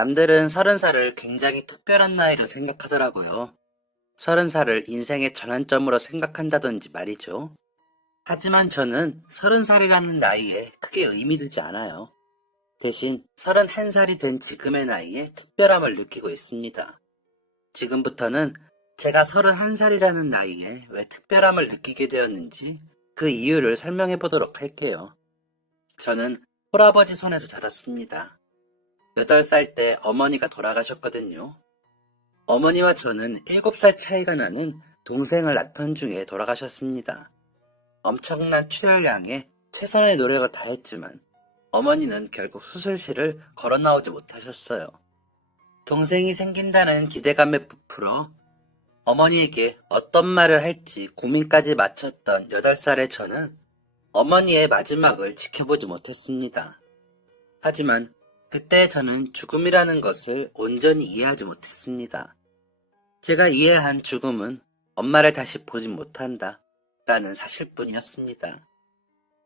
남들은 30살을 굉장히 특별한 나이로 생각하더라고요. 30살을 인생의 전환점으로 생각한다든지 말이죠. 하지만 저는 30살이라는 나이에 크게 의미 두지 않아요. 대신 31살이 된 지금의 나이에 특별함을 느끼고 있습니다. 지금부터는 제가 31살이라는 나이에 왜 특별함을 느끼게 되었는지 그 이유를 설명해 보도록 할게요. 저는 홀아버지 손에서 자랐습니다. 8살 때 어머니가 돌아가셨거든요. 어머니와 저는 7살 차이가 나는 동생을 낳던 중에 돌아가셨습니다. 엄청난 출혈량에 최선의 노력을 다했지만 어머니는 결국 수술실을 걸어 나오지 못하셨어요. 동생이 생긴다는 기대감에 부풀어 어머니에게 어떤 말을 할지 고민까지 마쳤던 8살의 저는 어머니의 마지막을 지켜보지 못했습니다. 하지만 그때 저는 죽음이라는 것을 온전히 이해하지 못했습니다. 제가 이해한 죽음은 엄마를 다시 보지 못한다 라는 사실뿐이었습니다.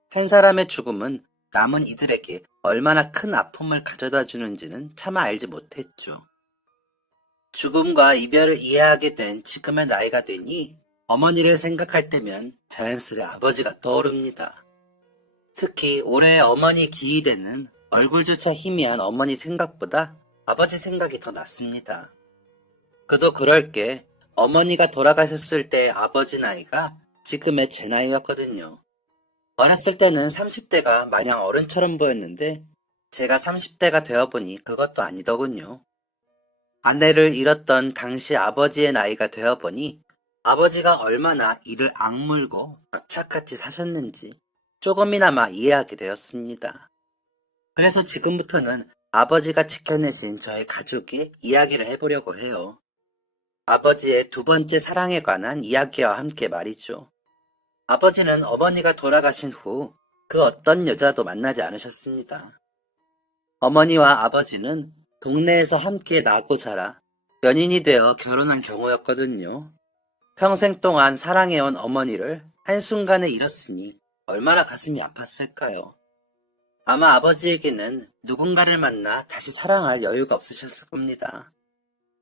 한 사람의 죽음은 남은 이들에게 얼마나 큰 아픔을 가져다 주는지는 차마 알지 못했죠. 죽음과 이별을 이해하게 된 지금의 나이가 되니 어머니를 생각할 때면 자연스레 아버지가 떠오릅니다. 특히 올해 어머니 기일에는 얼굴조차 희미한 어머니 생각보다 아버지 생각이 더 낫습니다. 그도 그럴 게 어머니가 돌아가셨을 때 아버지 나이가 지금의 제 나이였거든요. 어렸을 때는 30대가 마냥 어른처럼 보였는데 제가 30대가 되어보니 그것도 아니더군요. 아내를 잃었던 당시 아버지의 나이가 되어보니 아버지가 얼마나 이를 악물고 악착같이 사셨는지 조금이나마 이해하게 되었습니다. 그래서 지금부터는 아버지가 지켜내신 저의 가족의 이야기를 해보려고 해요. 아버지의 두 번째 사랑에 관한 이야기와 함께 말이죠. 아버지는 어머니가 돌아가신 후 그 어떤 여자도 만나지 않으셨습니다. 어머니와 아버지는 동네에서 함께 나고 자라 연인이 되어 결혼한 경우였거든요. 평생 동안 사랑해온 어머니를 한순간에 잃었으니 얼마나 가슴이 아팠을까요? 아마 아버지에게는 누군가를 만나 다시 사랑할 여유가 없으셨을 겁니다.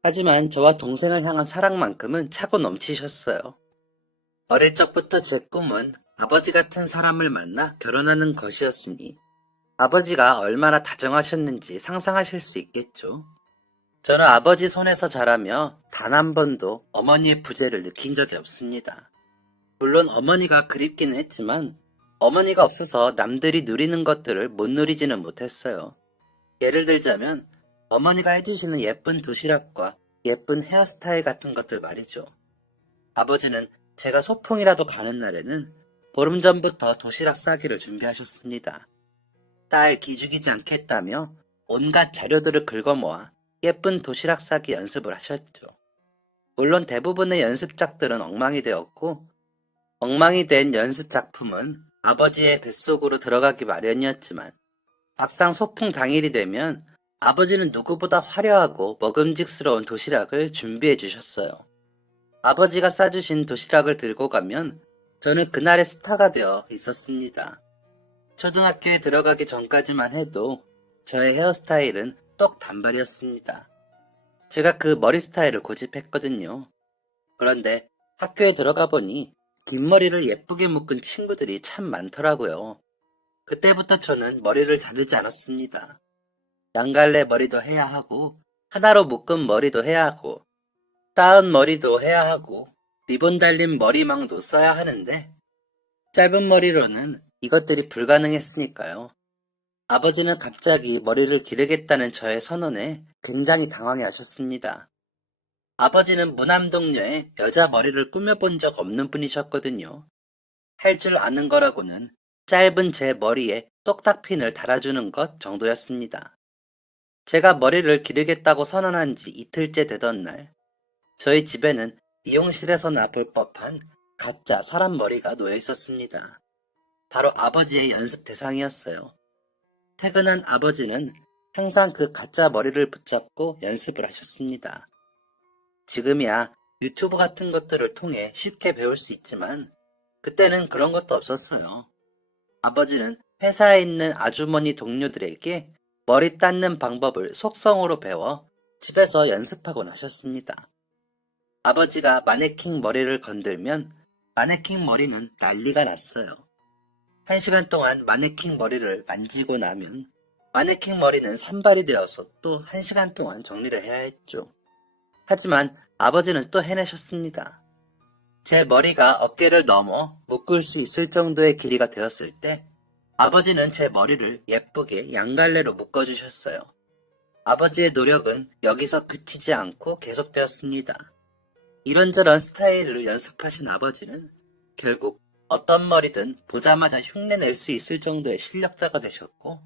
하지만 저와 동생을 향한 사랑만큼은 차고 넘치셨어요. 어릴 적부터 제 꿈은 아버지 같은 사람을 만나 결혼하는 것이었으니 아버지가 얼마나 다정하셨는지 상상하실 수 있겠죠. 저는 아버지 손에서 자라며 단 한 번도 어머니의 부재를 느낀 적이 없습니다. 물론 어머니가 그립기는 했지만 어머니가 없어서 남들이 누리는 것들을 못 누리지는 못했어요. 예를 들자면 어머니가 해주시는 예쁜 도시락과 예쁜 헤어스타일 같은 것들 말이죠. 아버지는 제가 소풍이라도 가는 날에는 보름 전부터 도시락 싸기를 준비하셨습니다. 딸 기죽이지 않겠다며 온갖 자료들을 긁어모아 예쁜 도시락 싸기 연습을 하셨죠. 물론 대부분의 연습작들은 엉망이 되었고 엉망이 된 연습 작품은 아버지의 뱃속으로 들어가기 마련이었지만 막상 소풍 당일이 되면 아버지는 누구보다 화려하고 먹음직스러운 도시락을 준비해 주셨어요. 아버지가 싸주신 도시락을 들고 가면 저는 그날의 스타가 되어 있었습니다. 초등학교에 들어가기 전까지만 해도 저의 헤어스타일은 똑 단발이었습니다. 제가 그 머리 스타일을 고집했거든요. 그런데 학교에 들어가 보니 긴 머리를 예쁘게 묶은 친구들이 참 많더라고요. 그때부터 저는 머리를 자르지 않았습니다. 양갈래 머리도 해야 하고 하나로 묶은 머리도 해야 하고 따은 머리도 해야 하고 리본 달린 머리망도 써야 하는데 짧은 머리로는 이것들이 불가능했으니까요. 아버지는 갑자기 머리를 기르겠다는 저의 선언에 굉장히 당황해 하셨습니다. 아버지는 무남동녀의 여자 머리를 꾸며본 적 없는 분이셨거든요. 할 줄 아는 거라고는 짧은 제 머리에 똑딱핀을 달아주는 것 정도였습니다. 제가 머리를 기르겠다고 선언한 지 이틀째 되던 날, 저희 집에는 미용실에서나 볼 법한 가짜 사람 머리가 놓여 있었습니다. 바로 아버지의 연습 대상이었어요. 퇴근한 아버지는 항상 그 가짜 머리를 붙잡고 연습을 하셨습니다. 지금이야 유튜브 같은 것들을 통해 쉽게 배울 수 있지만 그때는 그런 것도 없었어요. 아버지는 회사에 있는 아주머니 동료들에게 머리 닦는 방법을 속성으로 배워 집에서 연습하고 나셨습니다. 아버지가 마네킹 머리를 건들면 마네킹 머리는 난리가 났어요. 1시간 동안 마네킹 머리를 만지고 나면 마네킹 머리는 산발이 되어서 또 1시간 동안 정리를 해야 했죠. 하지만 아버지는 또 해내셨습니다. 제 머리가 어깨를 넘어 묶을 수 있을 정도의 길이가 되었을 때 아버지는 제 머리를 예쁘게 양갈래로 묶어주셨어요. 아버지의 노력은 여기서 그치지 않고 계속되었습니다. 이런저런 스타일을 연습하신 아버지는 결국 어떤 머리든 보자마자 흉내낼 수 있을 정도의 실력자가 되셨고,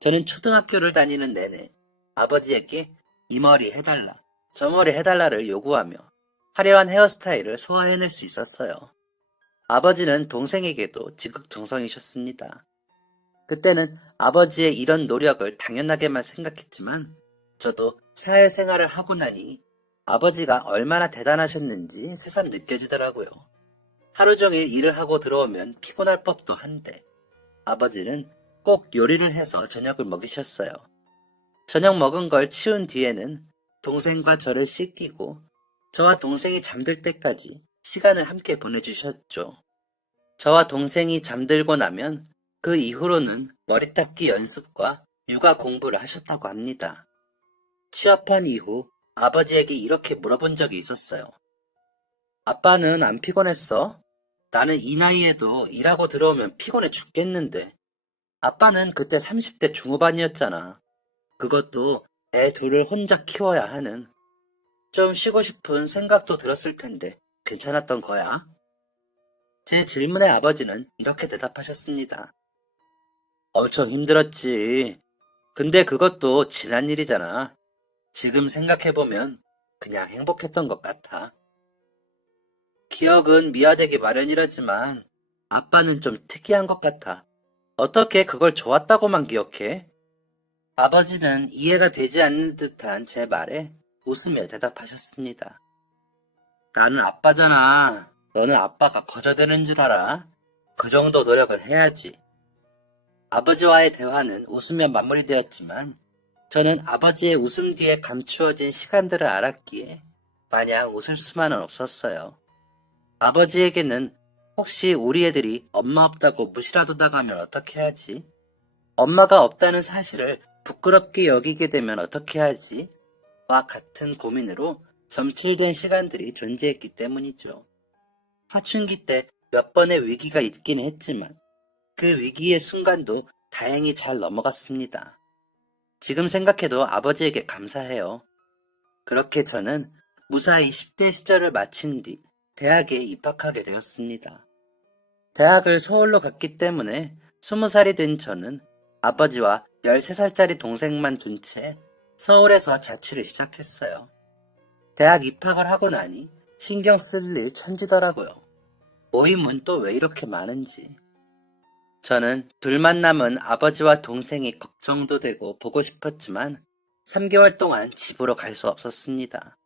저는 초등학교를 다니는 내내 아버지에게 이 머리 해달라, 저 머리 해달라를 요구하며 화려한 헤어스타일을 소화해낼 수 있었어요. 아버지는 동생에게도 지극정성이셨습니다. 그때는 아버지의 이런 노력을 당연하게만 생각했지만 저도 사회생활을 하고 나니 아버지가 얼마나 대단하셨는지 새삼 느껴지더라고요. 하루 종일 일을 하고 들어오면 피곤할 법도 한데 아버지는 꼭 요리를 해서 저녁을 먹이셨어요. 저녁 먹은 걸 치운 뒤에는 동생과 저를 씻기고 저와 동생이 잠들 때까지 시간을 함께 보내주셨죠. 저와 동생이 잠들고 나면 그 이후로는 머리 닦기 연습과 육아 공부를 하셨다고 합니다. 취업한 이후 아버지에게 이렇게 물어본 적이 있었어요. 아빠는 안 피곤했어? 나는 이 나이에도 일하고 들어오면 피곤해 죽겠는데. 아빠는 그때 30대 중후반이었잖아. 그것도 애 둘을 혼자 키워야 하는. 좀 쉬고 싶은 생각도 들었을 텐데 괜찮았던 거야? 제 질문에 아버지는 이렇게 대답하셨습니다. 엄청 힘들었지. 근데 그것도 지난 일이잖아. 지금 생각해보면 그냥 행복했던 것 같아. 기억은 미화되기 마련이라지만 아빠는 좀 특이한 것 같아. 어떻게 그걸 좋았다고만 기억해? 아버지는 이해가 되지 않는 듯한 제 말에 웃으며 대답하셨습니다. 나는 아빠잖아. 너는 아빠가 거저되는 줄 알아? 그 정도 노력을 해야지. 아버지와의 대화는 웃으며 마무리되었지만 저는 아버지의 웃음 뒤에 감추어진 시간들을 알았기에 마냥 웃을 수만은 없었어요. 아버지에게는 혹시 우리 애들이 엄마 없다고 무시라도 당하면 어떻게 하지? 엄마가 없다는 사실을 부끄럽게 여기게 되면 어떻게 하지? 와 같은 고민으로 점칠된 시간들이 존재했기 때문이죠. 사춘기 때 몇 번의 위기가 있긴 했지만 그 위기의 순간도 다행히 잘 넘어갔습니다. 지금 생각해도 아버지에게 감사해요. 그렇게 저는 무사히 10대 시절을 마친 뒤 대학에 입학하게 되었습니다. 대학을 서울로 갔기 때문에 20살이 된 저는 아버지와 13살짜리 동생만 둔 채 서울에서 자취를 시작했어요. 대학 입학을 하고 나니 신경 쓸 일 천지더라고요. 모임은 또 왜 이렇게 많은지. 저는 둘만 남은 아버지와 동생이 걱정도 되고 보고 싶었지만 3개월 동안 집으로 갈 수 없었습니다.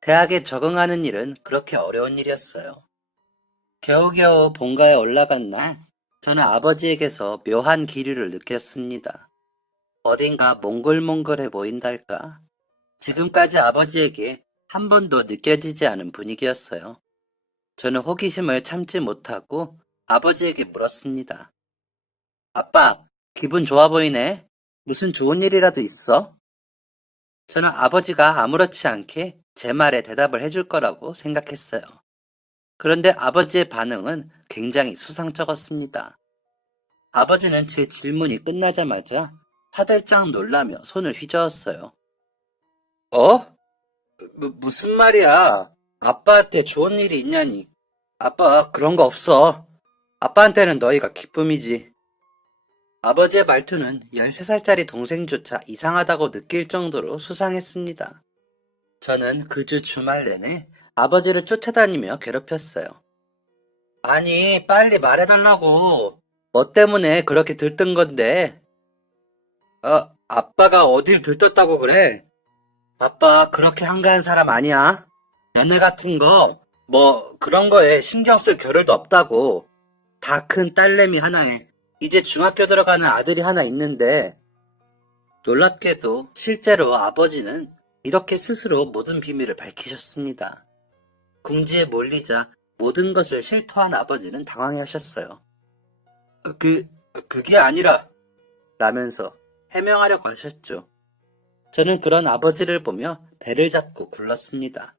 대학에 적응하는 일은 그렇게 어려운 일이었어요. 겨우겨우 본가에 올라간 날, 저는 아버지에게서 묘한 기류를 느꼈습니다. 어딘가 몽글몽글해 보인달까? 지금까지 아버지에게 한 번도 느껴지지 않은 분위기였어요. 저는 호기심을 참지 못하고 아버지에게 물었습니다. 아빠, 기분 좋아 보이네. 무슨 좋은 일이라도 있어? 저는 아버지가 아무렇지 않게 제 말에 대답을 해줄 거라고 생각했어요. 그런데 아버지의 반응은 굉장히 수상쩍었습니다. 아버지는 제 질문이 끝나자마자 화들짝 놀라며 손을 휘저었어요. 어? 무슨 말이야? 아빠한테 좋은 일이 있냐니. 아빠, 그런 거 없어. 아빠한테는 너희가 기쁨이지. 아버지의 말투는 13살짜리 동생조차 이상하다고 느낄 정도로 수상했습니다. 저는 그 주 주말 내내 아버지를 쫓아다니며 괴롭혔어요. 아니, 빨리 말해달라고. 뭐 때문에 그렇게 들뜬 건데? 아빠가 어딜 들떴다고 그래? 아빠 그렇게 한가한 사람 아니야. 연애 같은 거, 뭐 그런 거에 신경 쓸 겨를도 없다고. 다 큰 딸내미 하나에 이제 중학교 들어가는 아들이 하나 있는데 놀랍게도 실제로 아버지는 이렇게 스스로 모든 비밀을 밝히셨습니다. 궁지에 몰리자 모든 것을 실토한 아버지는 당황해하셨어요. 그게 아니라 라면서 해명하려고 하셨죠. 저는 그런 아버지를 보며 배를 잡고 굴렀습니다.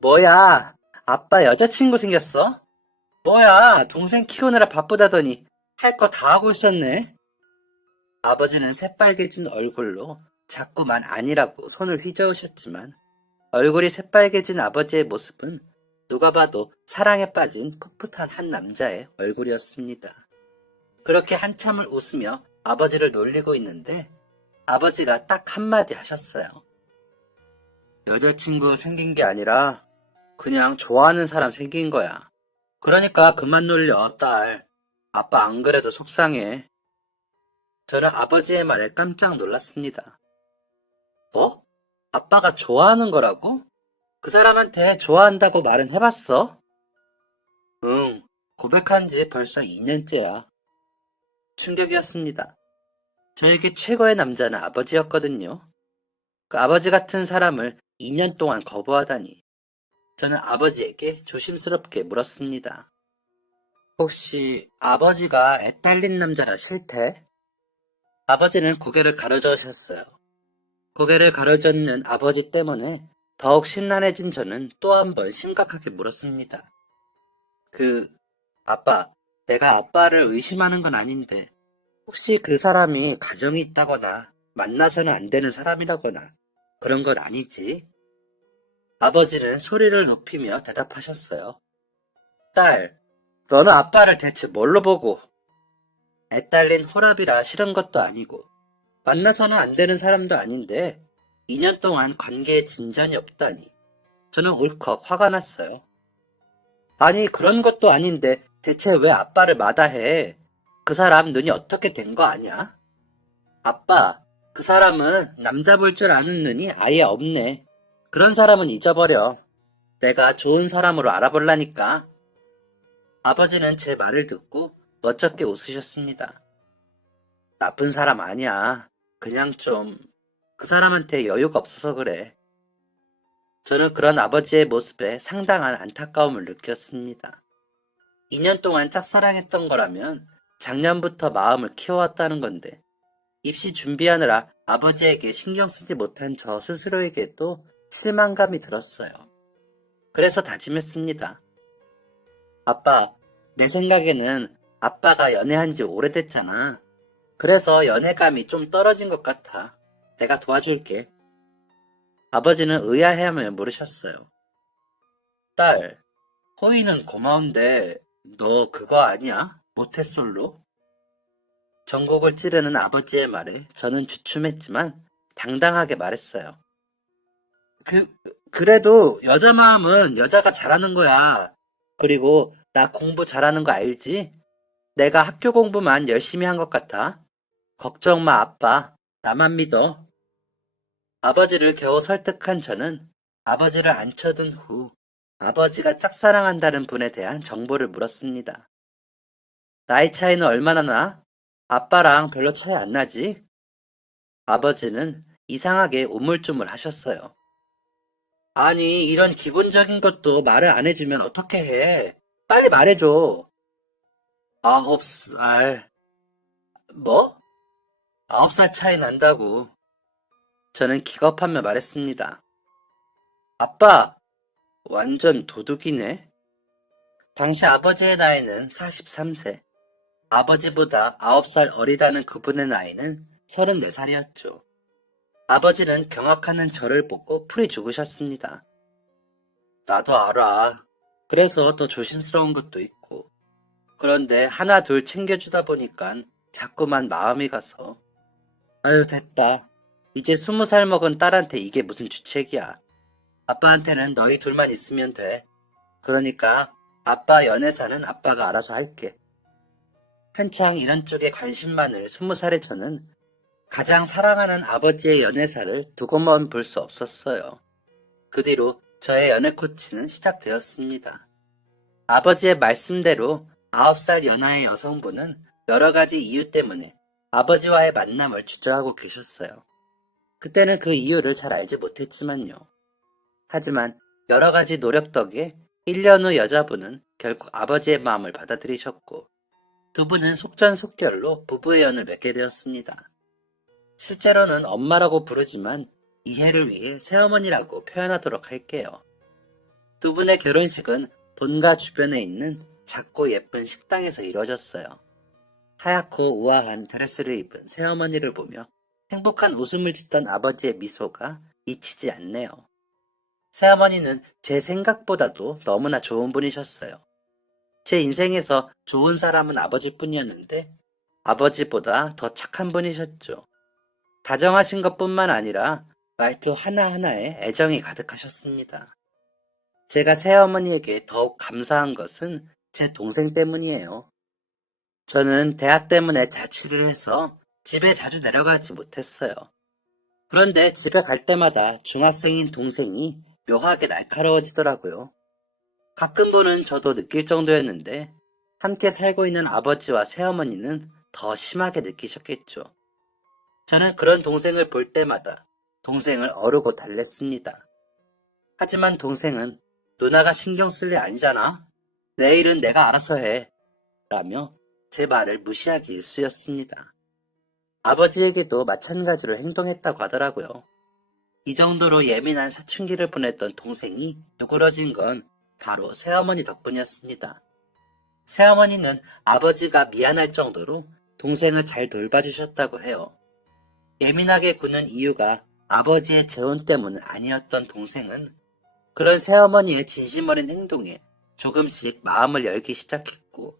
뭐야, 아빠 여자친구 생겼어? 뭐야, 동생 키우느라 바쁘다더니 할 거 다 하고 있었네. 아버지는 새빨개진 얼굴로 자꾸만 아니라고 손을 휘저으셨지만 얼굴이 새빨개진 아버지의 모습은 누가 봐도 사랑에 빠진 풋풋한 한 남자의 얼굴이었습니다. 그렇게 한참을 웃으며 아버지를 놀리고 있는데 아버지가 딱 한마디 하셨어요. 여자친구 생긴 게 아니라 그냥 좋아하는 사람 생긴 거야. 그러니까 그만 놀려, 딸. 아빠 안 그래도 속상해. 저는 아버지의 말에 깜짝 놀랐습니다. 뭐? 아빠가 좋아하는 거라고? 그 사람한테 좋아한다고 말은 해봤어? 응, 고백한 지 벌써 2년째야. 충격이었습니다. 저에게 최고의 남자는 아버지였거든요. 그 아버지 같은 사람을 2년 동안 거부하다니. 저는 아버지에게 조심스럽게 물었습니다. 혹시 아버지가 애딸린 남자라 싫대? 아버지는 고개를 가로저으셨어요. 고개를 가로젓는 아버지 때문에 더욱 심란해진 저는 또 한 번 심각하게 물었습니다. 아빠, 내가 아빠를 의심하는 건 아닌데 혹시 그 사람이 가정이 있다거나 만나서는 안 되는 사람이라거나 그런 건 아니지? 아버지는 소리를 높이며 대답하셨어요. 딸, 너는 아빠를 대체 뭘로 보고? 애딸린 호랍이라 싫은 것도 아니고 만나서는 안 되는 사람도 아닌데 2년 동안 관계에 진전이 없다니. 저는 울컥 화가 났어요. 아니 그런 것도 아닌데 대체 왜 아빠를 마다해? 그 사람 눈이 어떻게 된 거 아냐? 아빠, 그 사람은 남자 볼 줄 아는 눈이 아예 없네. 그런 사람은 잊어버려. 내가 좋은 사람으로 알아볼라니까. 아버지는 제 말을 듣고 멋쩍게 웃으셨습니다. 나쁜 사람 아니야. 그냥 좀 그 사람한테 여유가 없어서 그래. 저는 그런 아버지의 모습에 상당한 안타까움을 느꼈습니다. 2년 동안 짝사랑했던 거라면 작년부터 마음을 키워왔다는 건데 입시 준비하느라 아버지에게 신경 쓰지 못한 저 스스로에게도 실망감이 들었어요. 그래서 다짐했습니다. 아빠, 내 생각에는 아빠가 연애한 지 오래됐잖아. 그래서 연애감이 좀 떨어진 것 같아. 내가 도와줄게. 아버지는 의아해하며 물으셨어요. 딸, 호의는 고마운데 너 그거 아니야? 모태솔로? 전곡을 찌르는 아버지의 말에 저는 주춤했지만 당당하게 말했어요. 그래도 여자 마음은 여자가 잘하는 거야. 그리고 나 공부 잘하는 거 알지? 내가 학교 공부만 열심히 한 것 같아. 걱정 마, 아빠. 나만 믿어. 아버지를 겨우 설득한 저는 아버지를 앉혀둔 후 아버지가 짝사랑한다는 분에 대한 정보를 물었습니다. 나이 차이는 얼마나 나? 아빠랑 별로 차이 안 나지? 아버지는 이상하게 우물쭈물 하셨어요. 아니, 이런 기본적인 것도 말을 안 해주면 어떻게 해? 빨리 말해줘. 9살. 뭐? 9살 차이 난다고. 저는 기겁하며 말했습니다. 아빠, 완전 도둑이네. 당시 아버지의 나이는 43세. 아버지보다 9살 어리다는 그분의 나이는 34살이었죠. 아버지는 경악하는 저를 보고 풀이 죽으셨습니다. 나도 알아. 그래서 더 조심스러운 것도 있고. 그런데 하나 둘 챙겨주다 보니까 자꾸만 마음이 가서. 아유, 됐다. 이제 20살 먹은 딸한테 이게 무슨 주책이야. 아빠한테는 너희 둘만 있으면 돼. 그러니까 아빠 연애사는 아빠가 알아서 할게. 한창 이런 쪽에 관심 많을 20살의 저는 가장 사랑하는 아버지의 연애사를 두고만 볼 수 없었어요. 그 뒤로 저의 연애 코치는 시작되었습니다. 아버지의 말씀대로 9살 연하의 여성분은 여러 가지 이유 때문에 아버지와의 만남을 주저하고 계셨어요. 그때는 그 이유를 잘 알지 못했지만요. 하지만 여러 가지 노력 덕에 1년 후 여자분은 결국 아버지의 마음을 받아들이셨고 두 분은 속전속결로 부부의 연을 맺게 되었습니다. 실제로는 엄마라고 부르지만 이해를 위해 새어머니라고 표현하도록 할게요. 두 분의 결혼식은 본가 주변에 있는 작고 예쁜 식당에서 이루어졌어요. 하얗고 우아한 드레스를 입은 새어머니를 보며 행복한 웃음을 짓던 아버지의 미소가 잊히지 않네요. 새어머니는 제 생각보다도 너무나 좋은 분이셨어요. 제 인생에서 좋은 사람은 아버지뿐이었는데 아버지보다 더 착한 분이셨죠. 다정하신 것뿐만 아니라 말투 하나하나에 애정이 가득하셨습니다. 제가 새어머니에게 더욱 감사한 것은 제 동생 때문이에요. 저는 대학 때문에 자취를 해서 집에 자주 내려가지 못했어요. 그런데 집에 갈 때마다 중학생인 동생이 묘하게 날카로워지더라고요. 가끔 보는 저도 느낄 정도였는데 함께 살고 있는 아버지와 새어머니는 더 심하게 느끼셨겠죠. 저는 그런 동생을 볼 때마다 동생을 어르고 달랬습니다. 하지만 동생은 누나가 신경 쓸 일 아니잖아. 내 일은 내가 알아서 해. 라며 제 말을 무시하기 일쑤였습니다. 아버지에게도 마찬가지로 행동했다고 하더라고요. 이 정도로 예민한 사춘기를 보냈던 동생이 누그러진 건 바로 새어머니 덕분이었습니다. 새어머니는 아버지가 미안할 정도로 동생을 잘 돌봐주셨다고 해요. 예민하게 구는 이유가 아버지의 재혼 때문은 아니었던 동생은 그런 새어머니의 진심 어린 행동에 조금씩 마음을 열기 시작했고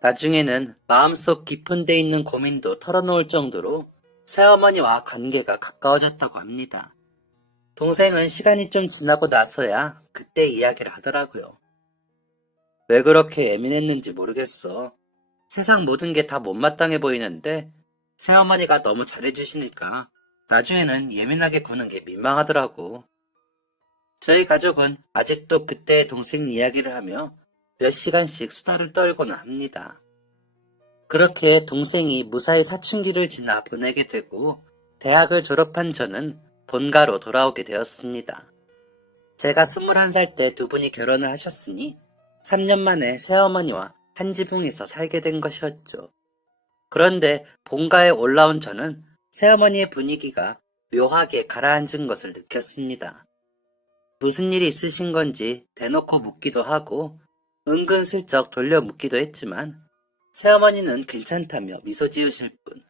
나중에는 마음속 깊은 데 있는 고민도 털어놓을 정도로 새어머니와 관계가 가까워졌다고 합니다. 동생은 시간이 좀 지나고 나서야 그때 이야기를 하더라고요. 왜 그렇게 예민했는지 모르겠어. 세상 모든 게 다 못마땅해 보이는데 새어머니가 너무 잘해주시니까 나중에는 예민하게 구는 게 민망하더라고. 저희 가족은 아직도 그때의 동생 이야기를 하며 몇 시간씩 수다를 떨곤 합니다. 그렇게 동생이 무사히 사춘기를 지나 보내게 되고 대학을 졸업한 저는 본가로 돌아오게 되었습니다. 제가 21살 때 두 분이 결혼을 하셨으니 3년 만에 새어머니와 한 지붕에서 살게 된 것이었죠. 그런데 본가에 올라온 저는 새어머니의 분위기가 묘하게 가라앉은 것을 느꼈습니다. 무슨 일이 있으신 건지 대놓고 묻기도 하고 은근슬쩍 돌려 묻기도 했지만 새어머니는 괜찮다며 미소 지으실 뿐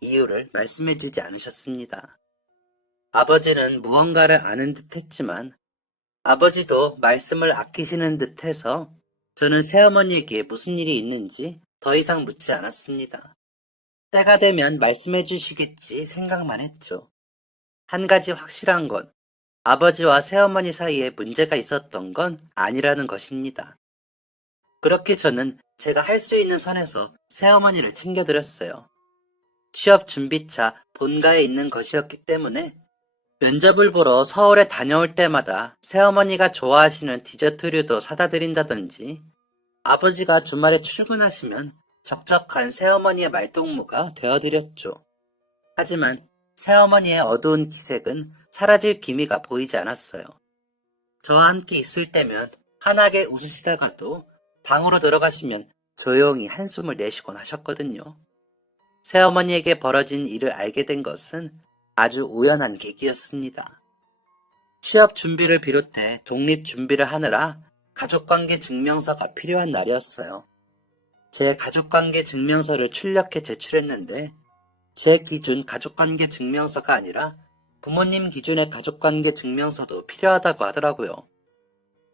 이유를 말씀해주지 않으셨습니다. 아버지는 무언가를 아는 듯 했지만 아버지도 말씀을 아끼시는 듯 해서 저는 새어머니에게 무슨 일이 있는지 더 이상 묻지 않았습니다. 때가 되면 말씀해 주시겠지 생각만 했죠. 한 가지 확실한 건 아버지와 새어머니 사이에 문제가 있었던 건 아니라는 것입니다. 그렇게 저는 제가 할 수 있는 선에서 새어머니를 챙겨드렸어요. 취업 준비차 본가에 있는 것이었기 때문에 면접을 보러 서울에 다녀올 때마다 새어머니가 좋아하시는 디저트류도 사다 드린다든지 아버지가 주말에 출근하시면 적적한 새어머니의 말동무가 되어드렸죠. 하지만 새어머니의 어두운 기색은 사라질 기미가 보이지 않았어요. 저와 함께 있을 때면 환하게 웃으시다가도 방으로 들어가시면 조용히 한숨을 내쉬곤 하셨거든요. 새어머니에게 벌어진 일을 알게 된 것은 아주 우연한 계기였습니다. 취업 준비를 비롯해 독립 준비를 하느라 가족관계 증명서가 필요한 날이었어요. 제 가족관계 증명서를 출력해 제출했는데 제 기준 가족관계 증명서가 아니라 부모님 기준의 가족관계 증명서도 필요하다고 하더라고요.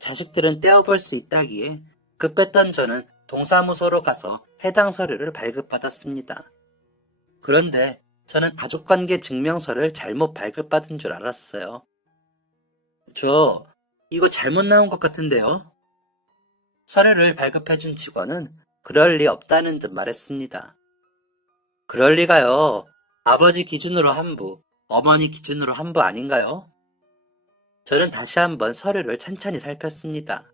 자식들은 떼어볼 수 있다기에 급했던 저는 동사무소로 가서 해당 서류를 발급받았습니다. 그런데 저는 가족관계 증명서를 잘못 발급받은 줄 알았어요. 저 이거 잘못 나온 것 같은데요? 서류를 발급해준 직원은 그럴 리 없다는 듯 말했습니다. 그럴 리가요. 아버지 기준으로 한 부, 어머니 기준으로 한 부 아닌가요? 저는 다시 한번 서류를 찬찬히 살폈습니다.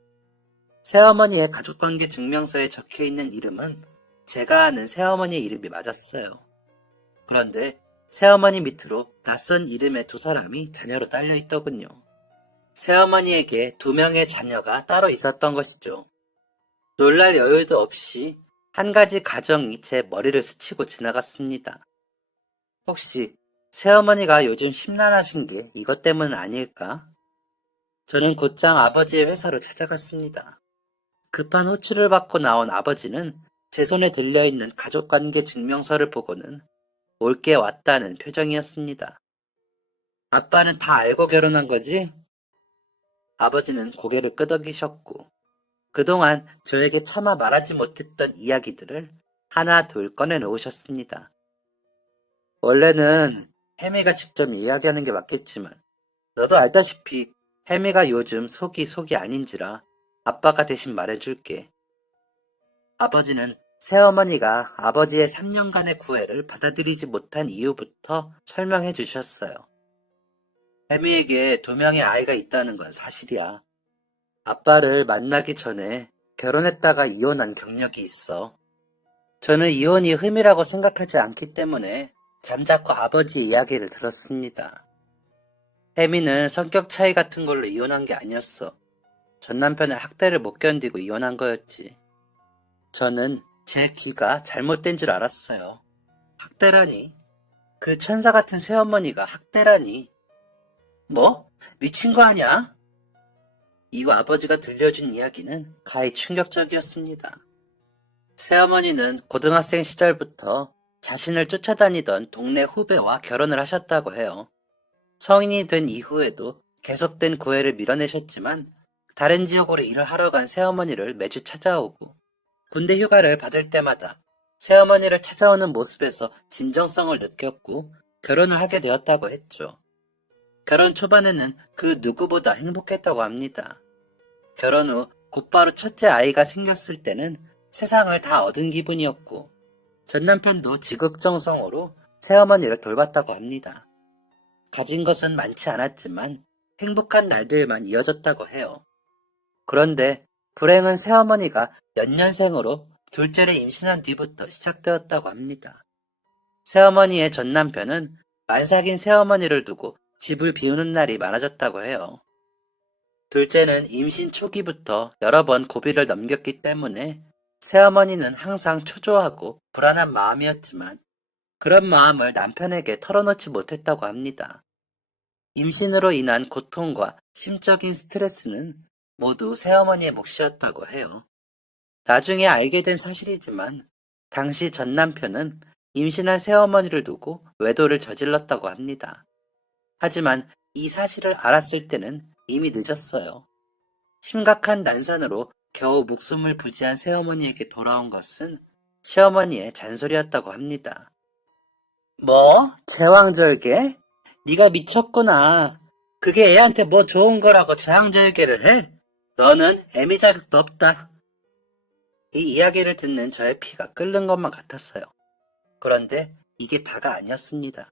새어머니의 가족관계 증명서에 적혀있는 이름은 제가 아는 새어머니의 이름이 맞았어요. 그런데 새어머니 밑으로 낯선 이름의 두 사람이 자녀로 딸려 있더군요. 새어머니에게 두 명의 자녀가 따로 있었던 것이죠. 놀랄 여유도 없이 한 가지 가정이 제 머리를 스치고 지나갔습니다. 혹시 새어머니가 요즘 심란하신 게 이것 때문은 아닐까? 저는 곧장 아버지의 회사로 찾아갔습니다. 급한 호출을 받고 나온 아버지는 제 손에 들려있는 가족관계 증명서를 보고는 올 게 왔다는 표정이었습니다. 아빠는 다 알고 결혼한 거지? 아버지는 고개를 끄덕이셨고 그동안 저에게 차마 말하지 못했던 이야기들을 하나 둘 꺼내놓으셨습니다. 원래는 혜미가 직접 이야기하는 게 맞겠지만 너도 알다시피 혜미가 요즘 속이 아닌지라 아빠가 대신 말해줄게. 아버지는 새어머니가 아버지의 3년간의 구애를 받아들이지 못한 이유부터 설명해 주셨어요. 혜미에게 두 명의 아이가 있다는 건 사실이야. 아빠를 만나기 전에 결혼했다가 이혼한 경력이 있어. 저는 이혼이 흠이라고 생각하지 않기 때문에 잠자코 아버지 이야기를 들었습니다. 혜미는 성격 차이 같은 걸로 이혼한 게 아니었어. 전 남편의 학대를 못 견디고 이혼한 거였지. 저는 제 귀가 잘못된 줄 알았어요. 학대라니? 그 천사 같은 새어머니가 학대라니? 뭐? 미친 거 아니야? 이후 아버지가 들려준 이야기는 가히 충격적이었습니다. 새어머니는 고등학생 시절부터 자신을 쫓아다니던 동네 후배와 결혼을 하셨다고 해요. 성인이 된 이후에도 계속된 구애를 밀어내셨지만 다른 지역으로 일을 하러 간 새어머니를 매주 찾아오고 군대 휴가를 받을 때마다 새어머니를 찾아오는 모습에서 진정성을 느꼈고 결혼을 하게 되었다고 했죠. 결혼 초반에는 그 누구보다 행복했다고 합니다. 결혼 후 곧바로 첫째 아이가 생겼을 때는 세상을 다 얻은 기분이었고 전 남편도 지극정성으로 새어머니를 돌봤다고 합니다. 가진 것은 많지 않았지만 행복한 날들만 이어졌다고 해요. 그런데 불행은 새어머니가 연년생으로 둘째를 임신한 뒤부터 시작되었다고 합니다. 새어머니의 전 남편은 만삭인 새어머니를 두고 집을 비우는 날이 많아졌다고 해요. 둘째는 임신 초기부터 여러 번 고비를 넘겼기 때문에 새어머니는 항상 초조하고 불안한 마음이었지만 그런 마음을 남편에게 털어놓지 못했다고 합니다. 임신으로 인한 고통과 심적인 스트레스는 모두 새어머니의 몫이었다고 해요. 나중에 알게 된 사실이지만 당시 전 남편은 임신한 새어머니를 두고 외도를 저질렀다고 합니다. 하지만 이 사실을 알았을 때는 이미 늦었어요. 심각한 난산으로 겨우 목숨을 부지한 새어머니에게 돌아온 것은 시어머니의 잔소리였다고 합니다. 뭐? 제왕절개? 네가 미쳤구나. 그게 애한테 뭐 좋은 거라고 제왕절개를 해? 너는 애미 자격도 없다. 이 이야기를 듣는 저의 피가 끓는 것만 같았어요. 그런데 이게 다가 아니었습니다.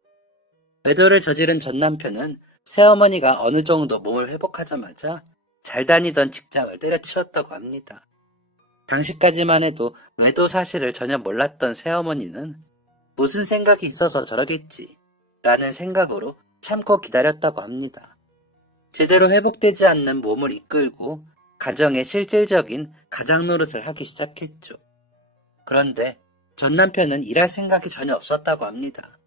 외도를 저지른 전 남편은 새어머니가 어느 정도 몸을 회복하자마자 잘 다니던 직장을 때려치웠다고 합니다. 당시까지만 해도 외도 사실을 전혀 몰랐던 새어머니는 무슨 생각이 있어서 저러겠지 라는 생각으로 참고 기다렸다고 합니다. 제대로 회복되지 않는 몸을 이끌고 가정의 실질적인 가장 노릇을 하기 시작했죠. 그런데 전 남편은 일할 생각이 전혀 없었다고 합니다.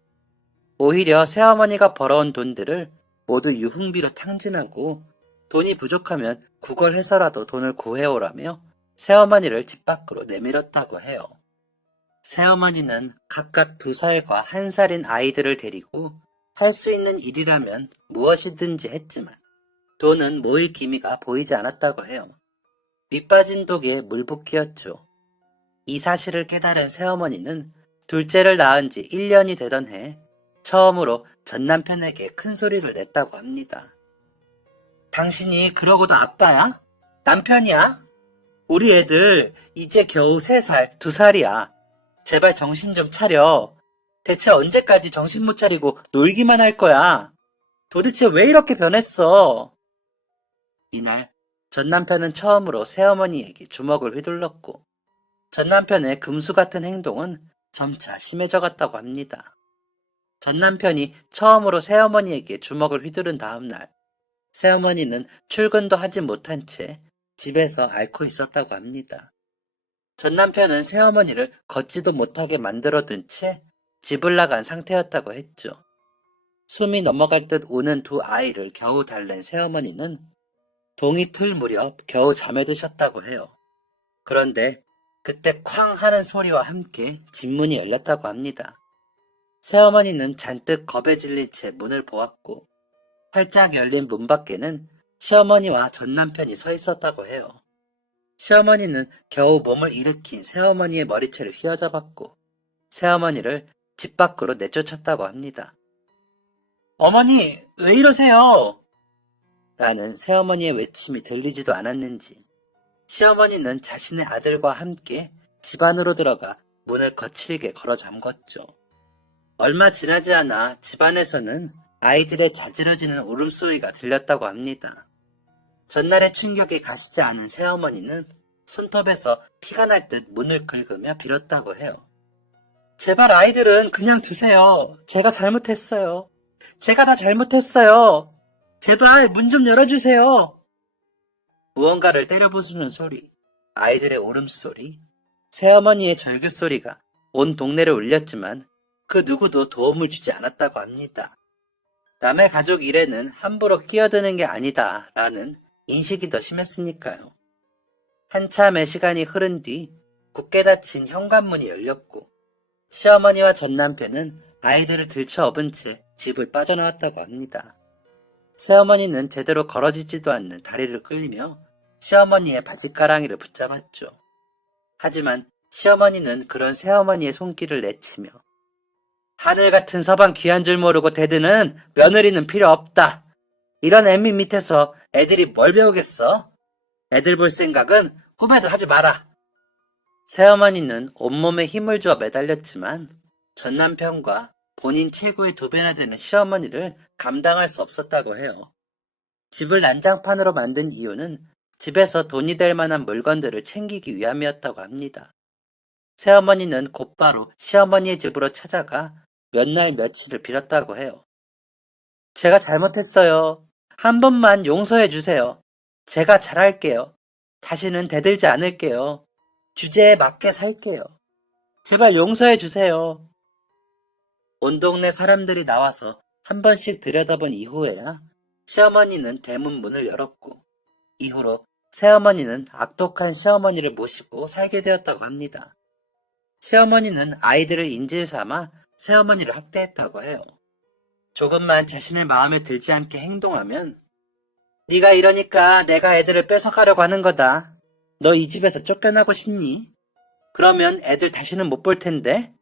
오히려 새어머니가 벌어온 돈들을 모두 유흥비로 탕진하고 돈이 부족하면 구걸해서라도 돈을 구해오라며 새어머니를 집 밖으로 내밀었다고 해요. 새어머니는 각각 2살과 1살인 아이들을 데리고 할 수 있는 일이라면 무엇이든지 했지만 돈은 모일 기미가 보이지 않았다고 해요. 밑빠진 독에 물붓기였죠. 이 사실을 깨달은 새어머니는 둘째를 낳은 지 1년이 되던 해 처음으로 전 남편에게 큰 소리를 냈다고 합니다. 당신이 그러고도 아빠야? 남편이야? 우리 애들 이제 겨우 3살, 2살이야. 제발 정신 좀 차려. 대체 언제까지 정신 못 차리고 놀기만 할 거야? 도대체 왜 이렇게 변했어? 이날 전 남편은 처음으로 새어머니에게 주먹을 휘둘렀고 전 남편의 금수 같은 행동은 점차 심해져 갔다고 합니다. 전 남편이 처음으로 새어머니에게 주먹을 휘두른 다음 날, 새어머니는 출근도 하지 못한 채 집에서 앓고 있었다고 합니다. 전 남편은 새어머니를 걷지도 못하게 만들어둔 채 집을 나간 상태였다고 했죠. 숨이 넘어갈 듯 우는 두 아이를 겨우 달랜 새어머니는 동이 틀 무렵 겨우 잠에 드셨다고 해요. 그런데 그때 쾅 하는 소리와 함께 집문이 열렸다고 합니다. 새어머니는 잔뜩 겁에 질린 채 문을 보았고 활짝 열린 문 밖에는 시어머니와 전 남편이 서 있었다고 해요. 시어머니는 겨우 몸을 일으킨 새어머니의 머리채를 휘어잡았고 새어머니를 집 밖으로 내쫓았다고 합니다. 어머니, 왜 이러세요? 라는 새어머니의 외침이 들리지도 않았는지 시어머니는 자신의 아들과 함께 집 안으로 들어가 문을 거칠게 걸어 잠궜죠. 얼마 지나지 않아 집안에서는 아이들의 자지러지는 울음소리가 들렸다고 합니다. 전날의 충격에 가시지 않은 새어머니는 손톱에서 피가 날 듯 문을 긁으며 빌었다고 해요. 제발 아이들은 그냥 두세요. 제가 잘못했어요. 제가 다 잘못했어요. 제발 문 좀 열어주세요. 무언가를 때려부수는 소리, 아이들의 울음소리, 새어머니의 절규소리가 온 동네를 울렸지만 그 누구도 도움을 주지 않았다고 합니다. 남의 가족 일에는 함부로 끼어드는 게 아니다 라는 인식이 더 심했으니까요. 한참의 시간이 흐른 뒤 굳게 닫힌 현관문이 열렸고 시어머니와 전 남편은 아이들을 들쳐업은 채 집을 빠져나왔다고 합니다. 새어머니는 제대로 걸어지지도 않는 다리를 끌리며 시어머니의 바지가랑이를 붙잡았죠. 하지만 시어머니는 그런 새어머니의 손길을 내치며 하늘 같은 서방 귀한 줄 모르고 대드는 며느리는 필요 없다. 이런 애미 밑에서 애들이 뭘 배우겠어? 애들 볼 생각은 후배도 하지 마라. 새어머니는 온몸에 힘을 주어 매달렸지만 전 남편과 본인 최고의 2배나 되는 시어머니를 감당할 수 없었다고 해요. 집을 난장판으로 만든 이유는 집에서 돈이 될 만한 물건들을 챙기기 위함이었다고 합니다. 새어머니는 곧바로 시어머니의 집으로 찾아가 몇 날 며칠을 빌었다고 해요. 제가 잘못했어요. 한 번만 용서해 주세요. 제가 잘할게요. 다시는 대들지 않을게요. 주제에 맞게 살게요. 제발 용서해 주세요. 온 동네 사람들이 나와서 한 번씩 들여다본 이후에야 시어머니는 대문 문을 열었고 이후로 새어머니는 악독한 시어머니를 모시고 살게 되었다고 합니다. 시어머니는 아이들을 인질 삼아 새어머니를 학대했다고 해요. 조금만 자신의 마음에 들지 않게 행동하면 네가 이러니까 내가 애들을 뺏어가려고 하는 거다. 너 이 집에서 쫓겨나고 싶니? 그러면 애들 다시는 못 볼 텐데.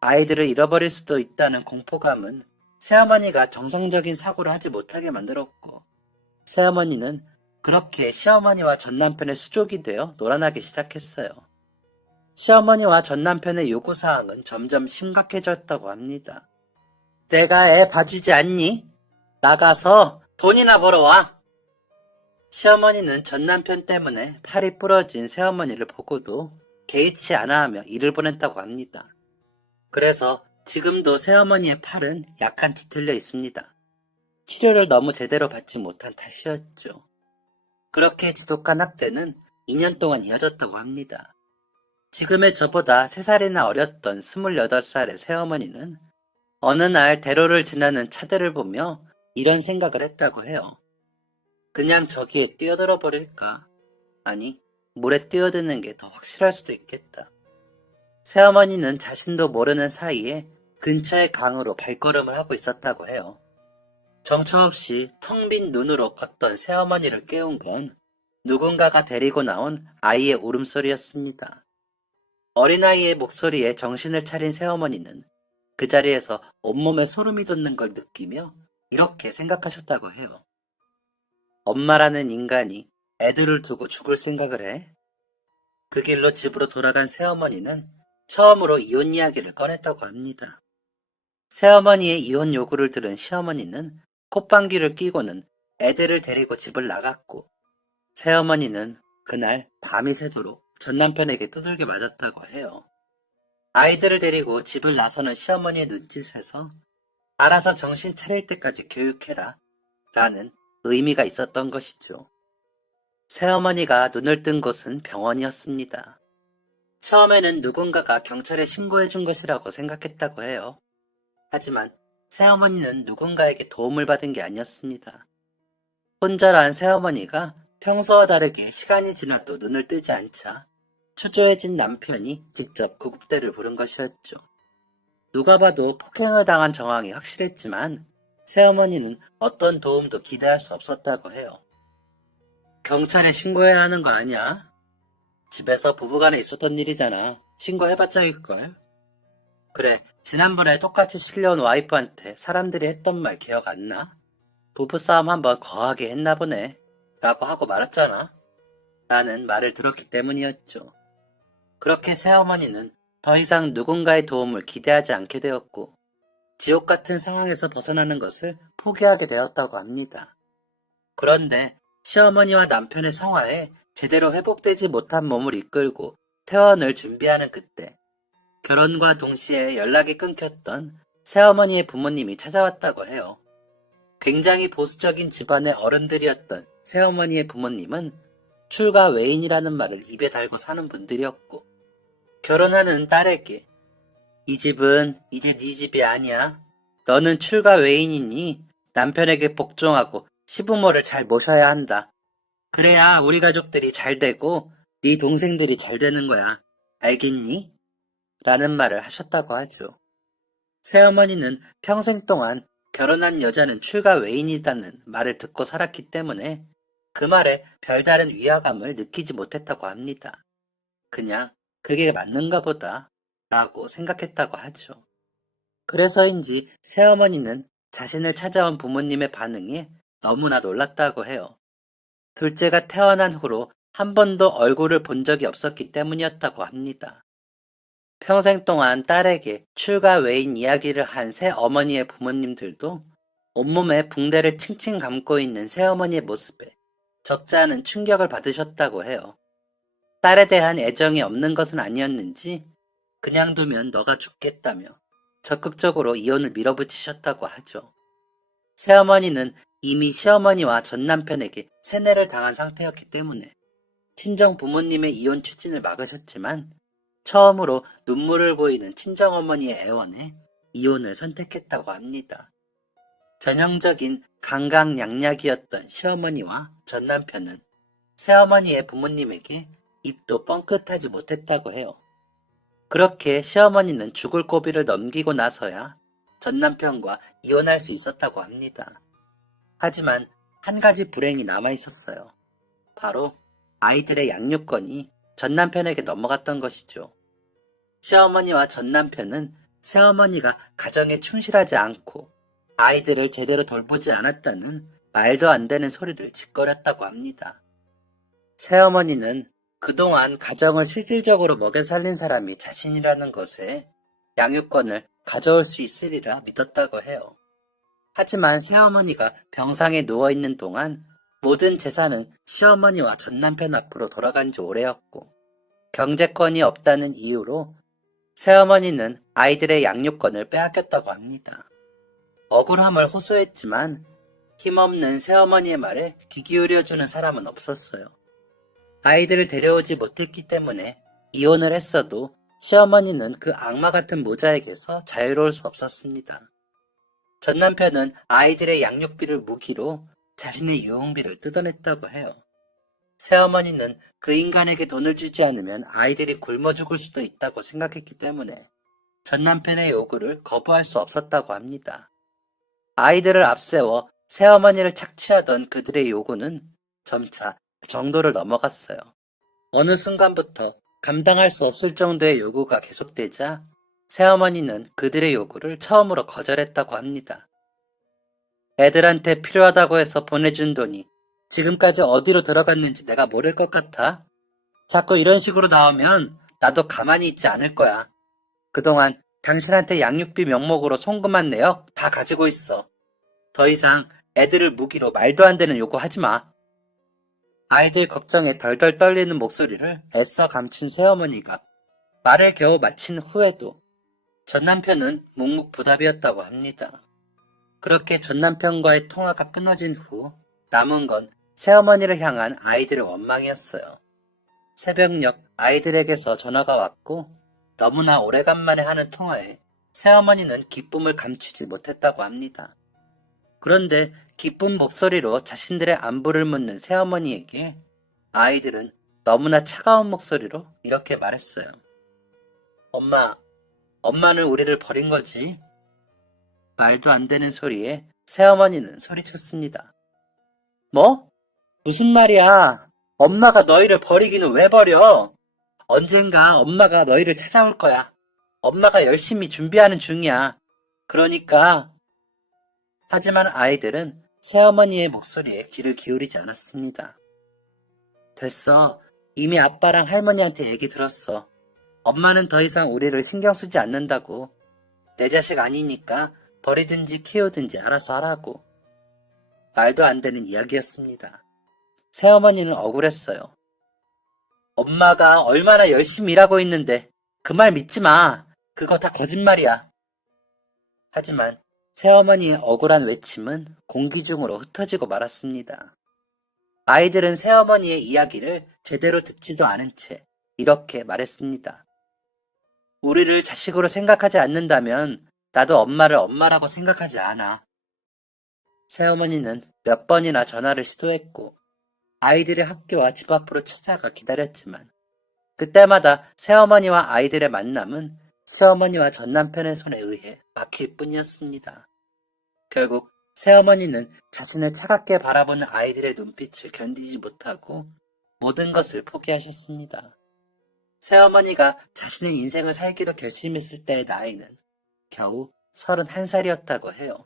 아이들을 잃어버릴 수도 있다는 공포감은 새어머니가 정상적인 사고를 하지 못하게 만들었고 새어머니는 그렇게 시어머니와 전 남편의 수족이 되어 놀아나기 시작했어요. 시어머니와 전 남편의 요구사항은 점점 심각해졌다고 합니다. 내가 애 봐주지 않니? 나가서 돈이나 벌어와. 시어머니는 전 남편 때문에 팔이 부러진 새어머니를 보고도 개의치 않아 하며 일을 보냈다고 합니다. 그래서 지금도 새어머니의 팔은 약간 뒤틀려 있습니다. 치료를 너무 제대로 받지 못한 탓이었죠. 그렇게 지독한 학대는 2년 동안 이어졌다고 합니다. 지금의 저보다 3살이나 어렸던 28살의 새어머니는 어느 날 대로를 지나는 차들을 보며 이런 생각을 했다고 해요. 그냥 저기에 뛰어들어 버릴까? 아니, 물에 뛰어드는 게 더 확실할 수도 있겠다. 새어머니는 자신도 모르는 사이에 근처의 강으로 발걸음을 하고 있었다고 해요. 정처 없이 텅 빈 눈으로 걷던 새어머니를 깨운 건 누군가가 데리고 나온 아이의 울음소리였습니다. 어린아이의 목소리에 정신을 차린 새어머니는 그 자리에서 온몸에 소름이 돋는 걸 느끼며 이렇게 생각하셨다고 해요. 엄마라는 인간이 애들을 두고 죽을 생각을 해? 그 길로 집으로 돌아간 새어머니는 처음으로 이혼 이야기를 꺼냈다고 합니다. 새어머니의 이혼 요구를 들은 시어머니는 콧방귀를 뀌고는 애들을 데리고 집을 나갔고 새어머니는 그날 밤이 새도록 전 남편에게 두들겨 맞았다고 해요. 아이들을 데리고 집을 나서는 시어머니의 눈짓에서 알아서 정신 차릴 때까지 교육해라 라는 의미가 있었던 것이죠. 새어머니가 눈을 뜬 곳은 병원이었습니다. 처음에는 누군가가 경찰에 신고해 준 것이라고 생각했다고 해요. 하지만 새어머니는 누군가에게 도움을 받은 게 아니었습니다. 혼자란 새어머니가 평소와 다르게 시간이 지나도 눈을 뜨지 않자 초조해진 남편이 직접 구급대를 부른 것이었죠. 누가 봐도 폭행을 당한 정황이 확실했지만 새어머니는 어떤 도움도 기대할 수 없었다고 해요. 경찰에 신고해야 하는 거 아니야? 집에서 부부간에 있었던 일이잖아. 신고해봤자일걸? 그래, 지난번에 똑같이 실려온 와이프한테 사람들이 했던 말 기억 안 나? 부부싸움 한번 거하게 했나 보네. 라고 하고 말았잖아. 라는 말을 들었기 때문이었죠. 그렇게 새어머니는 더 이상 누군가의 도움을 기대하지 않게 되었고, 지옥 같은 상황에서 벗어나는 것을 포기하게 되었다고 합니다. 그런데 시어머니와 남편의 성화에 제대로 회복되지 못한 몸을 이끌고 퇴원을 준비하는 그때, 결혼과 동시에 연락이 끊겼던 새어머니의 부모님이 찾아왔다고 해요. 굉장히 보수적인 집안의 어른들이었던 새어머니의 부모님은 출가 외인이라는 말을 입에 달고 사는 분들이었고, 결혼하는 딸에게 이 집은 이제 네 집이 아니야. 너는 출가 외인이니 남편에게 복종하고 시부모를 잘 모셔야 한다. 그래야 우리 가족들이 잘 되고 네 동생들이 잘 되는 거야. 알겠니? 라는 말을 하셨다고 하죠. 새어머니는 평생 동안 결혼한 여자는 출가 외인이라는 말을 듣고 살았기 때문에 그 말에 별다른 위화감을 느끼지 못했다고 합니다. 그냥 그게 맞는가 보다 라고 생각했다고 하죠. 그래서인지 새어머니는 자신을 찾아온 부모님의 반응에 너무나 놀랐다고 해요. 둘째가 태어난 후로 한 번도 얼굴을 본 적이 없었기 때문이었다고 합니다. 평생 동안 딸에게 출가 외인 이야기를 한 새어머니의 부모님들도 온몸에 붕대를 칭칭 감고 있는 새어머니의 모습에 적지 않은 충격을 받으셨다고 해요. 딸에 대한 애정이 없는 것은 아니었는지 그냥 두면 너가 죽겠다며 적극적으로 이혼을 밀어붙이셨다고 하죠. 새어머니는 이미 시어머니와 전 남편에게 세뇌를 당한 상태였기 때문에 친정 부모님의 이혼 추진을 막으셨지만 처음으로 눈물을 보이는 친정어머니의 애원에 이혼을 선택했다고 합니다. 전형적인 강강약약이었던 시어머니와 전 남편은 새어머니의 부모님에게 입도 뻥끗하지 못했다고 해요. 그렇게 시어머니는 죽을 고비를 넘기고 나서야 전 남편과 이혼할 수 있었다고 합니다. 하지만 한 가지 불행이 남아있었어요. 바로 아이들의 양육권이 전 남편에게 넘어갔던 것이죠. 시어머니와 전 남편은 새어머니가 가정에 충실하지 않고 아이들을 제대로 돌보지 않았다는 말도 안 되는 소리를 짓거렸다고 합니다. 새어머니는 그동안 가정을 실질적으로 먹여 살린 사람이 자신이라는 것에 양육권을 가져올 수 있으리라 믿었다고 해요. 하지만 새어머니가 병상에 누워있는 동안 모든 재산은 시어머니와 전 남편 앞으로 돌아간 지 오래였고 경제권이 없다는 이유로 새어머니는 아이들의 양육권을 빼앗겼다고 합니다. 억울함을 호소했지만 힘없는 새어머니의 말에 귀 기울여주는 사람은 없었어요. 아이들을 데려오지 못했기 때문에 이혼을 했어도 시어머니는 그 악마 같은 모자에게서 자유로울 수 없었습니다. 전 남편은 아이들의 양육비를 무기로 자신의 유흥비를 뜯어냈다고 해요. 새어머니는 그 인간에게 돈을 주지 않으면 아이들이 굶어 죽을 수도 있다고 생각했기 때문에 전 남편의 요구를 거부할 수 없었다고 합니다. 아이들을 앞세워 새어머니를 착취하던 그들의 요구는 점차 정도를 넘어갔어요. 어느 순간부터 감당할 수 없을 정도의 요구가 계속되자 새어머니는 그들의 요구를 처음으로 거절했다고 합니다. 애들한테 필요하다고 해서 보내준 돈이 지금까지 어디로 들어갔는지 내가 모를 것 같아? 자꾸 이런 식으로 나오면 나도 가만히 있지 않을 거야. 그동안 당신한테 양육비 명목으로 송금한 내역 다 가지고 있어. 더 이상 애들을 무기로 말도 안 되는 요구하지 마. 아이들 걱정에 덜덜 떨리는 목소리를 애써 감춘 새어머니가 말을 겨우 마친 후에도 전 남편은 묵묵부답이었다고 합니다. 그렇게 전 남편과의 통화가 끊어진 후 남은 건 새어머니를 향한 아이들의 원망이었어요. 새벽녘 아이들에게서 전화가 왔고 너무나 오래간만에 하는 통화에 새어머니는 기쁨을 감추지 못했다고 합니다. 그런데 기쁜 목소리로 자신들의 안부를 묻는 새어머니에게 아이들은 너무나 차가운 목소리로 이렇게 말했어요. 엄마는 우리를 버린 거지? 말도 안 되는 소리에 새어머니는 소리쳤습니다. 뭐? 무슨 말이야? 엄마가 너희를 버리기는 왜 버려? 언젠가 엄마가 너희를 찾아올 거야. 엄마가 열심히 준비하는 중이야. 그러니까. 하지만 아이들은 새어머니의 목소리에 귀를 기울이지 않았습니다. 됐어. 이미 아빠랑 할머니한테 얘기 들었어. 엄마는 더 이상 우리를 신경 쓰지 않는다고. 내 자식 아니니까 버리든지 키우든지 알아서 하라고. 말도 안 되는 이야기였습니다. 새어머니는 억울했어요. 엄마가 얼마나 열심히 일하고 있는데 그 말 믿지 마. 그거 다 거짓말이야. 하지만 새어머니의 억울한 외침은 공기 중으로 흩어지고 말았습니다. 아이들은 새어머니의 이야기를 제대로 듣지도 않은 채 이렇게 말했습니다. 우리를 자식으로 생각하지 않는다면 나도 엄마를 엄마라고 생각하지 않아. 새어머니는 몇 번이나 전화를 시도했고 아이들의 학교와 집 앞으로 찾아가 기다렸지만 그때마다 새어머니와 아이들의 만남은 시어머니와 전남편의 손에 의해 막힐 뿐이었습니다. 결국 새어머니는 자신을 차갑게 바라보는 아이들의 눈빛을 견디지 못하고 모든 것을 포기하셨습니다. 새어머니가 자신의 인생을 살기로 결심했을 때의 나이는 겨우 31살이었다고 해요.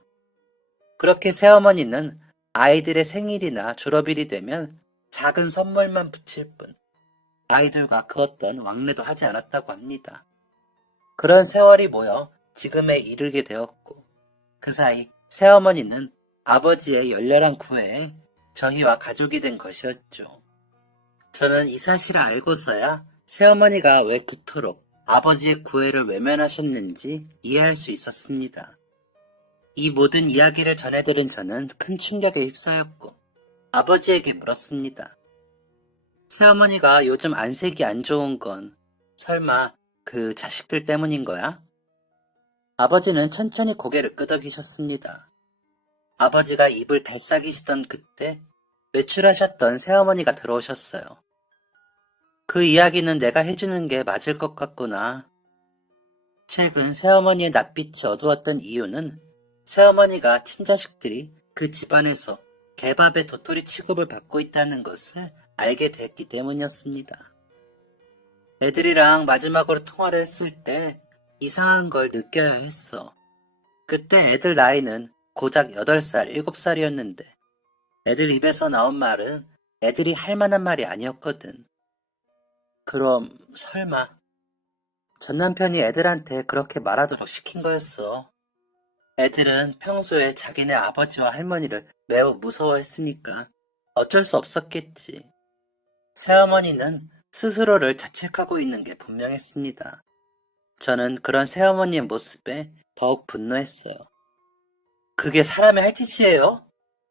그렇게 새어머니는 아이들의 생일이나 졸업일이 되면 작은 선물만 붙일 뿐 아이들과 그 어떤 왕래도 하지 않았다고 합니다. 그런 세월이 모여 지금에 이르게 되었고 그 사이 새어머니는 아버지의 열렬한 구애에 저희와 가족이 된 것이었죠. 저는 이 사실을 알고서야 새어머니가 왜 그토록 아버지의 구애를 외면하셨는지 이해할 수 있었습니다. 이 모든 이야기를 전해들은 저는 큰 충격에 휩싸였고 아버지에게 물었습니다. 새어머니가 요즘 안색이 안 좋은 건 설마 그 자식들 때문인 거야? 아버지는 천천히 고개를 끄덕이셨습니다. 아버지가 입을 달싹이시던 그때 외출하셨던 새어머니가 들어오셨어요. 그 이야기는 내가 해주는 게 맞을 것 같구나. 최근 새어머니의 낯빛이 어두웠던 이유는 새어머니가 친자식들이 그 집안에서 개밥의 도토리 취급을 받고 있다는 것을 알게 됐기 때문이었습니다. 애들이랑 마지막으로 통화를 했을 때 이상한 걸 느껴야 했어. 그때 애들 나이는 고작 8살, 7살이었는데 애들 입에서 나온 말은 애들이 할 만한 말이 아니었거든. 그럼 설마 전 남편이 애들한테 그렇게 말하도록 시킨 거였어. 애들은 평소에 자기네 아버지와 할머니를 매우 무서워했으니까 어쩔 수 없었겠지. 새어머니는 스스로를 자책하고 있는 게 분명했습니다. 저는 그런 새어머니의 모습에 더욱 분노했어요. 그게 사람이 할 짓이에요?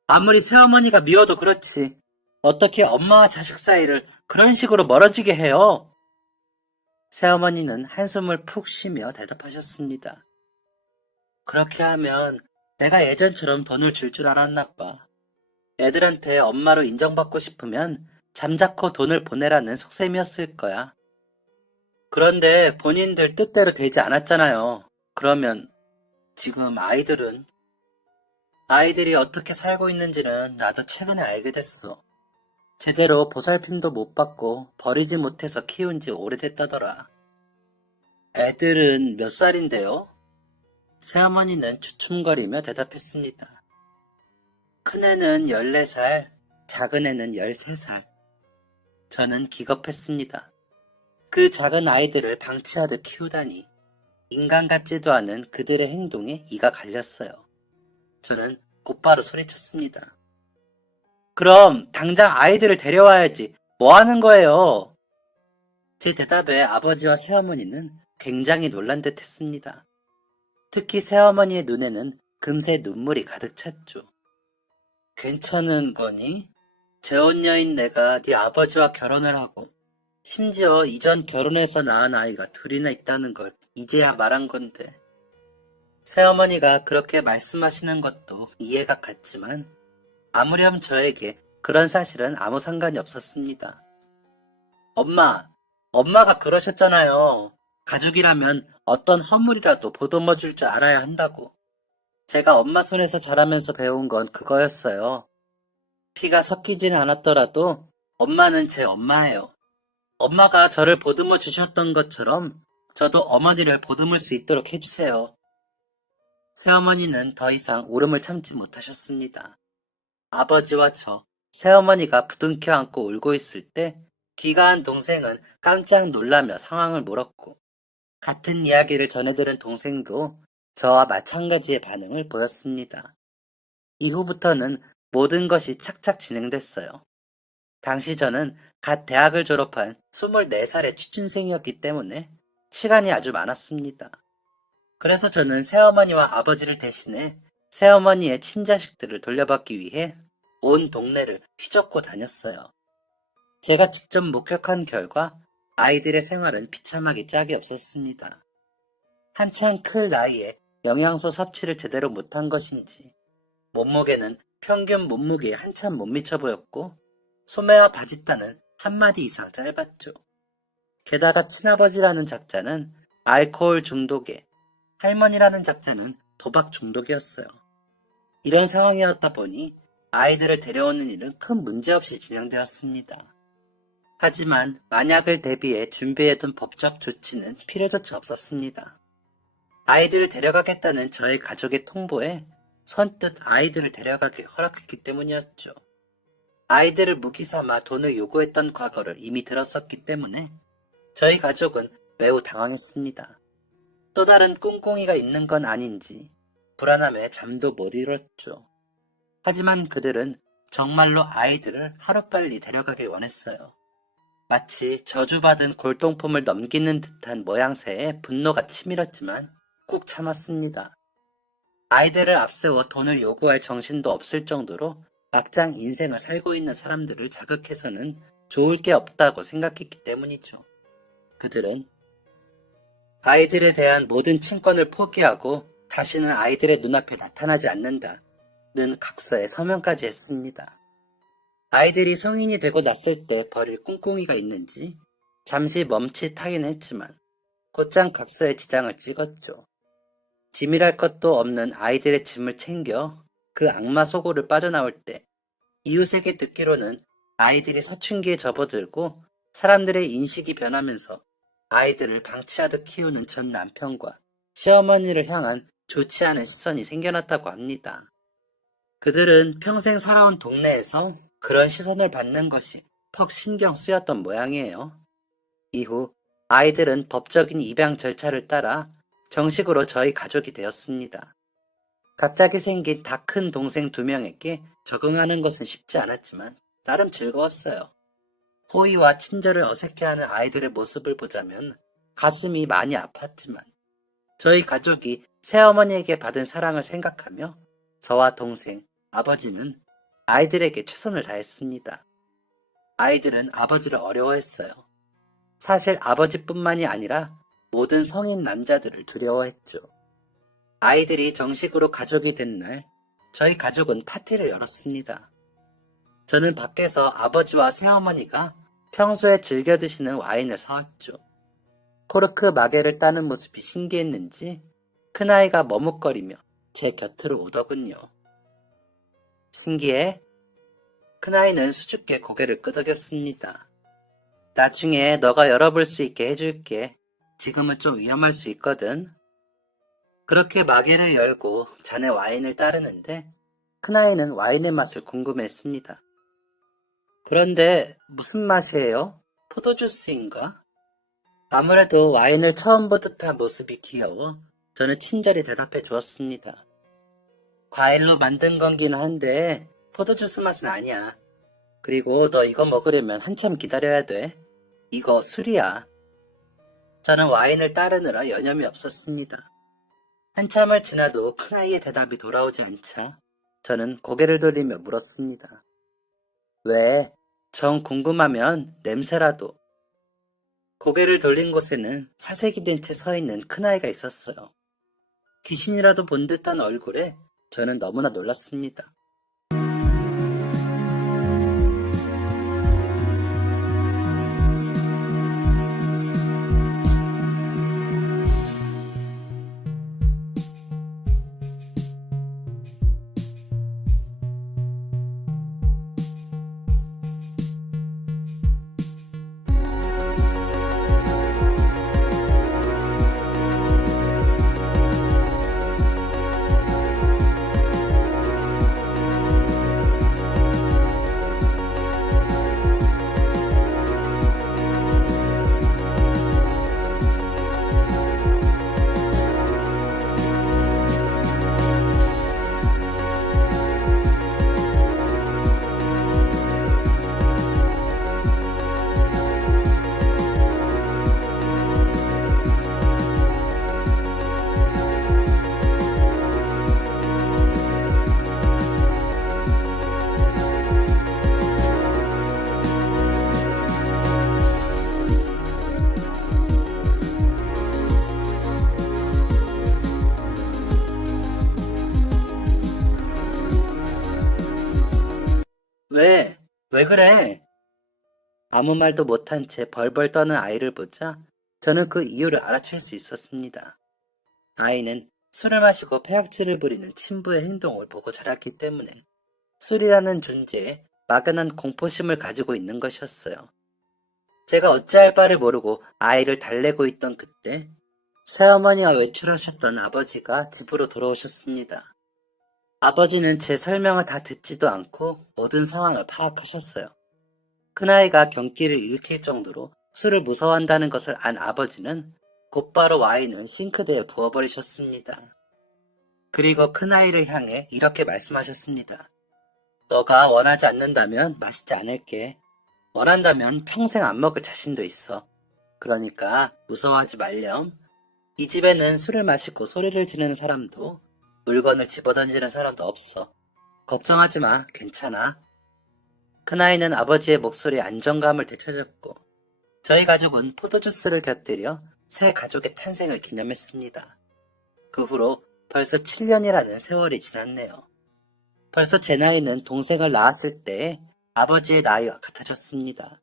아무리 새어머니가 미워도 그렇지. 어떻게 엄마와 자식 사이를 그런 식으로 멀어지게 해요? 새어머니는 한숨을 푹 쉬며 대답하셨습니다. 그렇게 하면 내가 예전처럼 돈을 줄 줄 알았나 봐. 애들한테 엄마로 인정받고 싶으면 잠자코 돈을 보내라는 속셈이었을 거야. 그런데 본인들 뜻대로 되지 않았잖아요. 그러면 지금 아이들이 어떻게 살고 있는지는 나도 최근에 알게 됐어. 제대로 보살핌도 못 받고 버리지 못해서 키운 지 오래됐다더라. 애들은 몇 살인데요? 새어머니는 주춤거리며 대답했습니다. 큰애는 14살, 작은애는 13살. 저는 기겁했습니다. 그 작은 아이들을 방치하듯 키우다니 인간 같지도 않은 그들의 행동에 이가 갈렸어요. 저는 곧바로 소리쳤습니다. 그럼 당장 아이들을 데려와야지. 뭐 하는 거예요? 제 대답에 아버지와 새어머니는 굉장히 놀란 듯 했습니다. 특히 새어머니의 눈에는 금세 눈물이 가득 찼죠. 괜찮은 거니? 재혼 여인 내가 네 아버지와 결혼을 하고 심지어 이전 결혼해서 낳은 아이가 둘이나 있다는 걸 이제야 말한 건데. 새어머니가 그렇게 말씀하시는 것도 이해가 갔지만 아무렴 저에게 그런 사실은 아무 상관이 없었습니다. 엄마가 그러셨잖아요. 가족이라면 어떤 허물이라도 보듬어 줄 줄 알아야 한다고. 제가 엄마 손에서 자라면서 배운 건 그거였어요. 피가 섞이지는 않았더라도 엄마는 제 엄마예요. 엄마가 저를 보듬어 주셨던 것처럼 저도 어머니를 보듬을 수 있도록 해주세요. 새어머니는 더 이상 울음을 참지 못하셨습니다. 아버지와 저, 새어머니가 부둥켜 안고 울고 있을 때 귀가한 동생은 깜짝 놀라며 상황을 물었고 같은 이야기를 전해들은 동생도 저와 마찬가지의 반응을 보였습니다. 이후부터는 모든 것이 착착 진행됐어요. 당시 저는 갓 대학을 졸업한 24살의 취준생이었기 때문에 시간이 아주 많았습니다. 그래서 저는 새어머니와 아버지를 대신해 새어머니의 친자식들을 돌려받기 위해 온 동네를 휘젓고 다녔어요. 제가 직접 목격한 결과 아이들의 생활은 비참하기 짝이 없었습니다. 한창 클 나이에 영양소 섭취를 제대로 못한 것인지 몸무게는 평균 몸무게에 한참 못 미쳐 보였고 소매와 바짓단은 한마디 이상 짧았죠. 게다가 친아버지라는 작자는 알코올 중독에 할머니라는 작자는 도박 중독이었어요. 이런 상황이었다 보니 아이들을 데려오는 일은 큰 문제 없이 진행되었습니다. 하지만 만약을 대비해 준비해둔 법적 조치는 필요조차 없었습니다. 아이들을 데려가겠다는 저희 가족의 통보에 선뜻 아이들을 데려가기 허락했기 때문이었죠. 아이들을 무기 삼아 돈을 요구했던 과거를 이미 들었었기 때문에 저희 가족은 매우 당황했습니다. 또 다른 꿍꿍이가 있는 건 아닌지 불안함에 잠도 못 이뤘죠. 하지만 그들은 정말로 아이들을 하루빨리 데려가길 원했어요. 마치 저주받은 골동품을 넘기는 듯한 모양새에 분노가 치밀었지만 꾹 참았습니다. 아이들을 앞세워 돈을 요구할 정신도 없을 정도로 막장 인생을 살고 있는 사람들을 자극해서는 좋을 게 없다고 생각했기 때문이죠. 그들은 아이들에 대한 모든 친권을 포기하고 다시는 아이들의 눈앞에 나타나지 않는다는 각서에 서명까지 했습니다. 아이들이 성인이 되고 났을 때 버릴 꿍꿍이가 있는지 잠시 멈칫하긴 했지만 곧장 각서에 지장을 찍었죠. 짐이랄 것도 없는 아이들의 짐을 챙겨 그 악마 속으로 빠져나올 때 이웃에게 듣기로는 아이들이 사춘기에 접어들고 사람들의 인식이 변하면서 아이들을 방치하듯 키우는 전 남편과 시어머니를 향한 좋지 않은 시선이 생겨났다고 합니다. 그들은 평생 살아온 동네에서 그런 시선을 받는 것이 퍽 신경 쓰였던 모양이에요. 이후 아이들은 법적인 입양 절차를 따라 정식으로 저희 가족이 되었습니다. 갑자기 생긴 다 큰 동생 2명에게 적응하는 것은 쉽지 않았지만 나름 즐거웠어요. 호의와 친절을 어색해하는 아이들의 모습을 보자면 가슴이 많이 아팠지만 저희 가족이 새어머니에게 받은 사랑을 생각하며 저와 동생, 아버지는 아이들에게 최선을 다했습니다. 아이들은 아버지를 어려워했어요. 사실 아버지뿐만이 아니라 모든 성인 남자들을 두려워했죠. 아이들이 정식으로 가족이 된 날, 저희 가족은 파티를 열었습니다. 저는 밖에서 아버지와 새어머니가 평소에 즐겨 드시는 와인을 사왔죠. 코르크 마개를 따는 모습이 신기했는지 큰아이가 머뭇거리며 제 곁으로 오더군요. 신기해? 큰아이는 수줍게 고개를 끄덕였습니다. 나중에 너가 열어볼 수 있게 해줄게. 지금은 좀 위험할 수 있거든. 그렇게 마개를 열고 잔에 와인을 따르는데 큰아이는 와인의 맛을 궁금해했습니다. 그런데 무슨 맛이에요? 포도주스인가? 아무래도 와인을 처음 본 듯한 모습이 귀여워 저는 친절히 대답해 주었습니다. 과일로 만든 건긴 한데 포도주스 맛은 아니야. 그리고 너 이거 먹으려면 한참 기다려야 돼. 이거 술이야. 저는 와인을 따르느라 여념이 없었습니다. 한참을 지나도 큰아이의 대답이 돌아오지 않자 저는 고개를 돌리며 물었습니다. 왜? 정 궁금하면 냄새라도. 고개를 돌린 곳에는 사색이 된 채 서 있는 큰아이가 있었어요. 귀신이라도 본 듯한 얼굴에 저는 너무나 놀랐습니다. 왜? 왜 그래? 아무 말도 못한 채 벌벌 떠는 아이를 보자 저는 그 이유를 알아챌 수 있었습니다. 아이는 술을 마시고 폐악질을 부리는 친부의 행동을 보고 자랐기 때문에 술이라는 존재에 막연한 공포심을 가지고 있는 것이었어요. 제가 어찌할 바를 모르고 아이를 달래고 있던 그때 새어머니와 외출하셨던 아버지가 집으로 돌아오셨습니다. 아버지는 제 설명을 다 듣지도 않고 모든 상황을 파악하셨어요. 큰아이가 경기를 일으킬 정도로 술을 무서워한다는 것을 안 아버지는 곧바로 와인을 싱크대에 부어버리셨습니다. 그리고 큰아이를 향해 이렇게 말씀하셨습니다. 너가 원하지 않는다면 마시지 않을게. 원한다면 평생 안 먹을 자신도 있어. 그러니까 무서워하지 말렴. 이 집에는 술을 마시고 소리를 지르는 사람도 물건을 집어던지는 사람도 없어. 걱정하지 마. 괜찮아. 큰아이는 아버지의 목소리에 안정감을 되찾았고 저희 가족은 포도주스를 곁들여 새 가족의 탄생을 기념했습니다. 그 후로 벌써 7년이라는 세월이 지났네요. 벌써 제 나이는 동생을 낳았을 때 아버지의 나이와 같아졌습니다.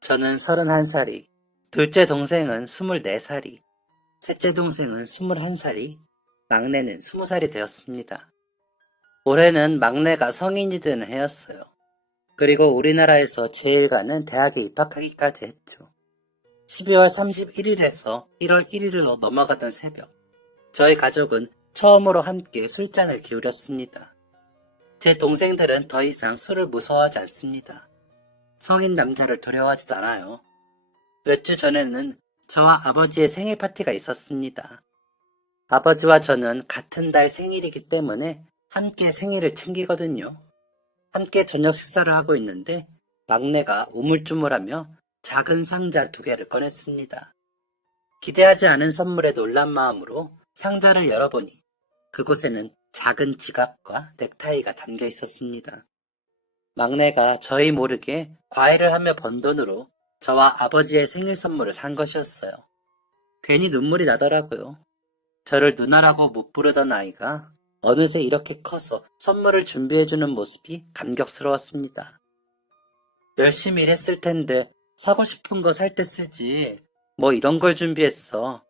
저는 31살이, 둘째 동생은 24살이, 셋째 동생은 21살이, 막내는 20살이 되었습니다. 올해는 막내가 성인이 되는 해였어요. 그리고 우리나라에서 제일 가는 대학에 입학하기까지 했죠. 12월 31일에서 1월 1일로 넘어가던 새벽, 저희 가족은 처음으로 함께 술잔을 기울였습니다. 제 동생들은 더 이상 술을 무서워하지 않습니다. 성인 남자를 두려워하지도 않아요. 몇 주 전에는 저와 아버지의 생일 파티가 있었습니다. 아버지와 저는 같은 달 생일이기 때문에 함께 생일을 챙기거든요. 함께 저녁 식사를 하고 있는데 막내가 우물쭈물하며 작은 상자 2개를 꺼냈습니다. 기대하지 않은 선물에 놀란 마음으로 상자를 열어보니 그곳에는 작은 지갑과 넥타이가 담겨 있었습니다. 막내가 저희 모르게 과외를 하며 번 돈으로 저와 아버지의 생일 선물을 산 것이었어요. 괜히 눈물이 나더라고요. 저를 누나라고 못 부르던 아이가 어느새 이렇게 커서 선물을 준비해주는 모습이 감격스러웠습니다. 열심히 일했을 텐데 사고 싶은 거 살 때 쓰지 뭐 이런 걸 준비했어.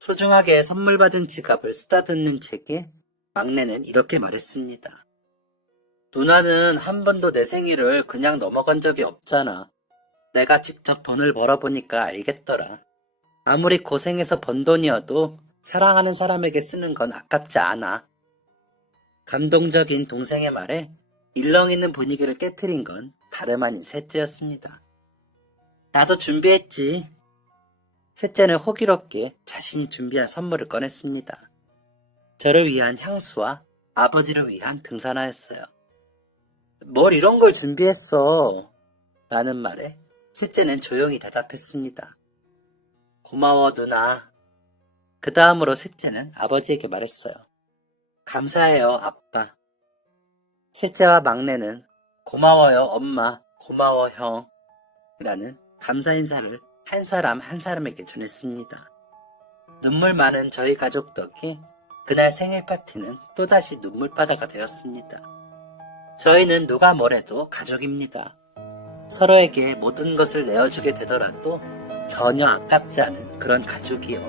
소중하게 선물 받은 지갑을 쓰다듬는 제게 막내는 이렇게 말했습니다. 누나는 한 번도 내 생일을 그냥 넘어간 적이 없잖아. 내가 직접 돈을 벌어보니까 알겠더라. 아무리 고생해서 번 돈이어도 사랑하는 사람에게 쓰는 건 아깝지 않아. 감동적인 동생의 말에 일렁이는 분위기를 깨트린 건 다름 아닌 셋째였습니다. 나도 준비했지. 셋째는 호기롭게 자신이 준비한 선물을 꺼냈습니다. 저를 위한 향수와 아버지를 위한 등산화였어요. 뭘 이런 걸 준비했어? 라는 말에 셋째는 조용히 대답했습니다. 고마워, 누나. 그 다음으로 셋째는 아버지에게 말했어요. 감사해요, 아빠. 셋째와 막내는 고마워요, 엄마. 고마워, 형. 라는 감사 인사를 한 사람 한 사람에게 전했습니다. 눈물 많은 저희 가족 덕에 그날 생일 파티는 또다시 눈물바다가 되었습니다. 저희는 누가 뭐래도 가족입니다. 서로에게 모든 것을 내어주게 되더라도 전혀 아깝지 않은 그런 가족이요.